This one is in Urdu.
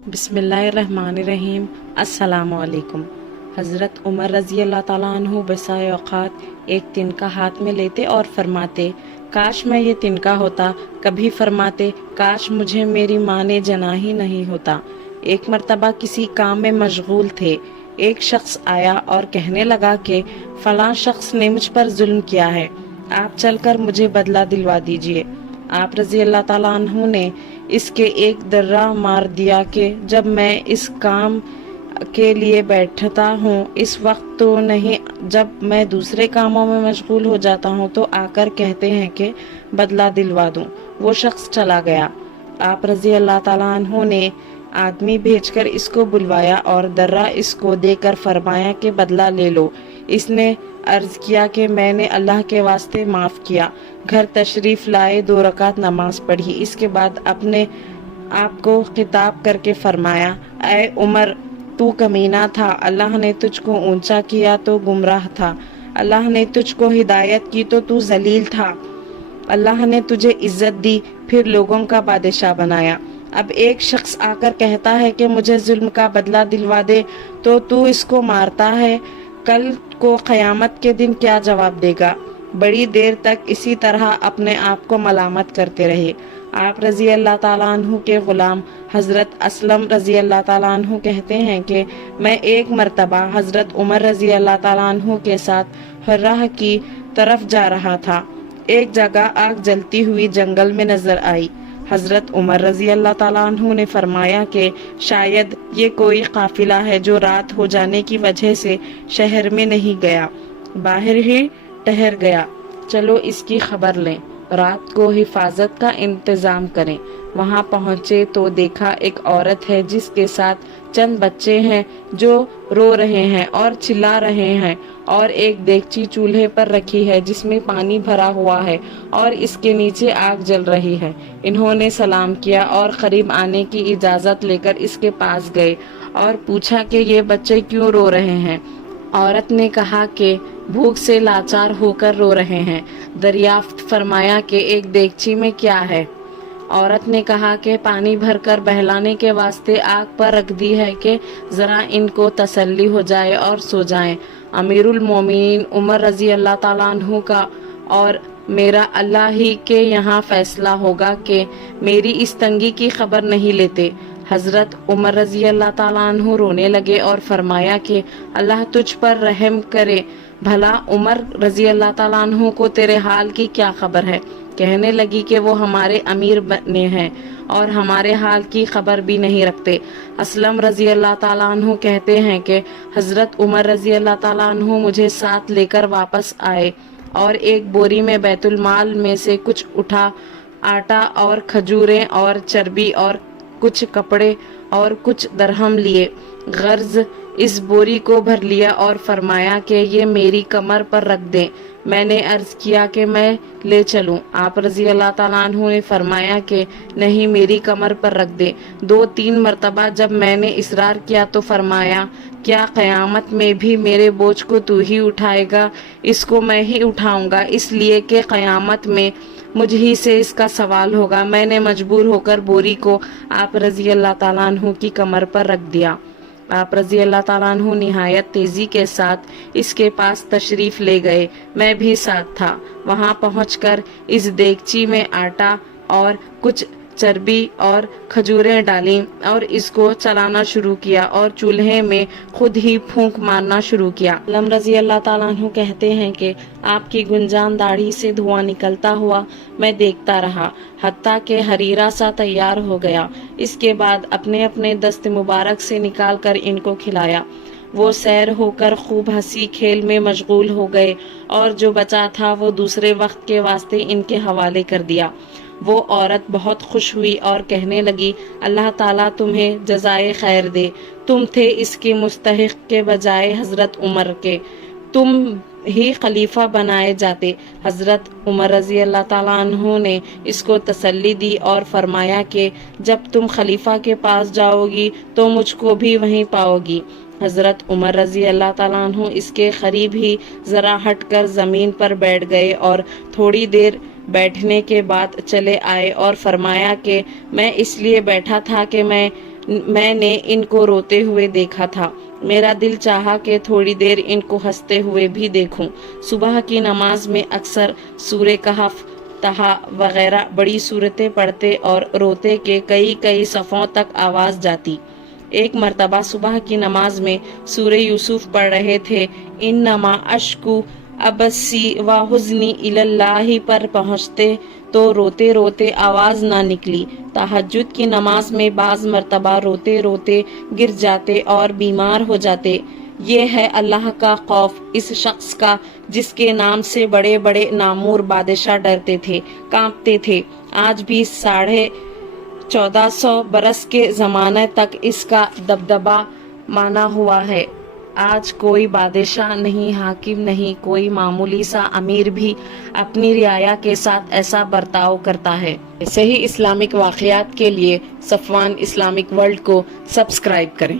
بسم اللہ الرحمن الرحیم۔ السلام علیکم۔ حضرت عمر رضی اللہ تعالیٰ عنہ بسائے اوقات ایک تنکا ہاتھ میں لیتے اور فرماتے، کاش میں یہ تنکا ہوتا۔ کبھی فرماتے، کاش مجھے میری ماں نے جنا ہی نہیں ہوتا۔ ایک مرتبہ کسی کام میں مشغول تھے، ایک شخص آیا اور کہنے لگا کہ فلاں شخص نے مجھ پر ظلم کیا ہے، آپ چل کر مجھے بدلہ دلوا دیجئے۔ آپ رضی اللہ تعالیٰ عنہ نے اس کے ایک درہ مار دیا کہ جب میں اس کام کے لیے بیٹھتا ہوں اس وقت تو نہیں، جب میں دوسرے کاموں میں مشغول ہو جاتا ہوں تو آ کر کہتے ہیں کہ بدلہ دلوا دوں۔ وہ شخص چلا گیا۔ آپ رضی اللہ تعالیٰ عنہ نے آدمی بھیج کر اس کو بلوایا اور درہ اس کو دے کر فرمایا کہ بدلہ لے لو۔ اس نے عرض کیا کہ میں نے اللہ کے واسطے معاف کیا۔ گھر تشریف لائے، 2 رکعت نماز پڑھی۔ اس کے بعد اپنے آپ کو خطاب کر کے فرمایا، اے عمر، تو کمینہ تھا، اللہ نے تجھ کو اونچا کیا تو گمراہ تھا، اللہ نے تجھ کو ہدایت کی تو ذلیل تھا، اللہ نے تجھے عزت دی پھر لوگوں کا بادشاہ بنایا۔ اب ایک شخص آ کر کہتا ہے کہ مجھے ظلم کا بدلہ دلوا دے تو اس کو مارتا ہے، کل کو قیامت کے دن کیا جواب دے گا؟ بڑی دیر تک اسی طرح اپنے آپ کو ملامت کرتے رہے۔ آپ رضی اللہ تعالیٰ عنہ کے غلام حضرت اسلم رضی اللہ تعالیٰ عنہ کہتے ہیں کہ میں ایک مرتبہ حضرت عمر رضی اللہ تعالیٰ عنہ کے ساتھ حرہ کی طرف جا رہا تھا۔ ایک جگہ آگ جلتی ہوئی جنگل میں نظر آئی۔ حضرت عمر رضی اللہ تعالیٰ عنہ نے فرمایا کہ شاید یہ کوئی قافلہ ہے جو رات ہو جانے کی وجہ سے شہر میں نہیں گیا، باہر ہی ٹھہر گیا، چلو اس کی خبر لیں، رات کو حفاظت کا انتظام کریں۔ وہاں پہنچے تو دیکھا ایک عورت ہے جس کے ساتھ چند بچے ہیں جو رو رہے ہیں اور چلا رہے ہیں، اور ایک دیگچی چولہے پر رکھی ہے جس میں پانی بھرا ہوا ہے اور اس کے نیچے آگ جل رہی ہے۔ انہوں نے سلام کیا اور قریب آنے کی اجازت لے کر اس کے پاس گئے اور پوچھا کہ یہ بچے کیوں رو رہے ہیں؟ عورت نے کہا کہ بھوک سے لاچار ہو کر رو رہے ہیں۔ دریافت فرمایا کہ ایک دیگچی میں کیا ہے؟ عورت نے کہا کہ پانی بھر کر بہلانے کے واسطے آگ پر رکھ دی ہے کہ ذرا ان کو تسلی ہو جائے اور سو جائیں۔ امیر المومنین عمر رضی اللہ تعالیٰ عنہ کا اور میرا اللہ ہی کے یہاں فیصلہ ہوگا کہ میری اس تنگی کی خبر نہیں لیتے۔ حضرت عمر رضی اللہ تعالیٰ عنہ رونے لگے اور فرمایا کہ اللہ تجھ پر رحم کرے، بھلا عمر رضی اللہ تعالیٰ عنہ کو تیرے حال کی کیا خبر ہے؟ کہنے لگی کہ وہ ہمارے امیر بنے ہیں اور ہمارے حال کی خبر بھی نہیں رکھتے۔ اسلم رضی اللہ تعالیٰ عنہ کہتے ہیں کہ حضرت عمر رضی اللہ تعالیٰ عنہ مجھے ساتھ لے کر واپس آئے اور ایک بوری میں بیت المال میں سے کچھ اٹھا، آٹا اور کھجوریں اور چربی اور کچھ کپڑے اور کچھ درہم لیے، غرض اس بوری کو بھر لیا اور فرمایا کہ یہ میری کمر پر رکھ دیں۔ میں نے عرض کیا کہ میں لے چلوں۔ آپ رضی اللہ تعالیٰ عنہ نے فرمایا کہ نہیں، میری کمر پر رکھ دے۔ 2-3 مرتبہ جب میں نے اصرار کیا تو فرمایا، کیا قیامت میں بھی میرے بوجھ کو تو ہی اٹھائے گا؟ اس کو میں ہی اٹھاؤں گا، اس لیے کہ قیامت میں مجھ ہی سے اس کا سوال ہوگا۔ میں نے مجبور ہو کر بوری کو آپ رضی اللہ تعالیٰ عنہ کی کمر پر رکھ دیا۔ آپ رضی اللہ تعالیٰ عنہ نہایت تیزی کے ساتھ اس کے پاس تشریف لے گئے، میں بھی ساتھ تھا۔ وہاں پہنچ کر اس دیگچی میں آٹا اور کچھ چربی اور کھجوریں ڈالیں اور اس کو چلانا شروع کیا اور چولہے میں خود ہی پھونک مارنا شروع کیا۔ علم رضی اللہ تعالیٰ عنہ کہتے ہیں کہ آپ کی گنجان داڑھی سے دھواں نکلتا ہوا میں دیکھتا رہا حتیٰ کہ حریرہ سا تیار ہو گیا۔ اس کے بعد اپنے اپنے دست مبارک سے نکال کر ان کو کھلایا۔ وہ سیر ہو کر خوب ہنسی کھیل میں مشغول ہو گئے اور جو بچا تھا وہ دوسرے وقت کے واسطے ان کے حوالے کر دیا۔ وہ عورت بہت خوش ہوئی اور کہنے لگی، اللہ تعالیٰ تمہیں جزائے خیر دے، تم تھے اس کے مستحق کے بجائے حضرت عمر کے، تم ہی خلیفہ بنائے جاتے۔ حضرت عمر رضی اللہ تعالیٰ عنہ نے اس کو تسلی دی اور فرمایا کہ جب تم خلیفہ کے پاس جاؤ گی تو مجھ کو بھی وہیں پاؤ گی۔ حضرت عمر رضی اللہ تعالیٰ عنہ اس کے قریب ہی ذرا ہٹ کر زمین پر بیٹھ گئے اور تھوڑی دیر بیٹھنے کے بعد چلے آئے اور فرمایا کہ میں اس لیے بیٹھا تھا کہ میں میں نے ان کو روتے ہوئے دیکھا تھا، میرا دل چاہا کہ تھوڑی دیر ان کو ہنستے ہوئے بھی دیکھوں۔ صبح کی نماز میں اکثر سورہ کہف، طٰہٰ وغیرہ بڑی صورتیں پڑھتے اور روتے کہ کئی صفوں تک آواز جاتی۔ ایک مرتبہ صبح کی نماز میں سورہ یوسف پڑھ رہے تھے، انما اشکو ابثی و حزنی الی اللہ پر پہنچتے تو روتے روتے آواز نہ نکلی۔ تہجد کی نماز میں بعض مرتبہ روتے روتے گر جاتے اور بیمار ہو جاتے۔ یہ ہے اللہ کا خوف اس شخص کا جس کے نام سے بڑے بڑے نامور بادشاہ ڈرتے تھے، کانپتے تھے۔ آج بھی 1450 برس کے زمانے تک اس کا دبدبہ مانا ہوا ہے۔ آج کوئی بادشاہ نہیں، حاکم نہیں، کوئی معمولی سا امیر بھی اپنی رعایا کے ساتھ ایسا برتاؤ کرتا ہے۔ صحیح اسلامک واقعات کے لیے صفوان اسلامک ورلڈ کو سبسکرائب کریں۔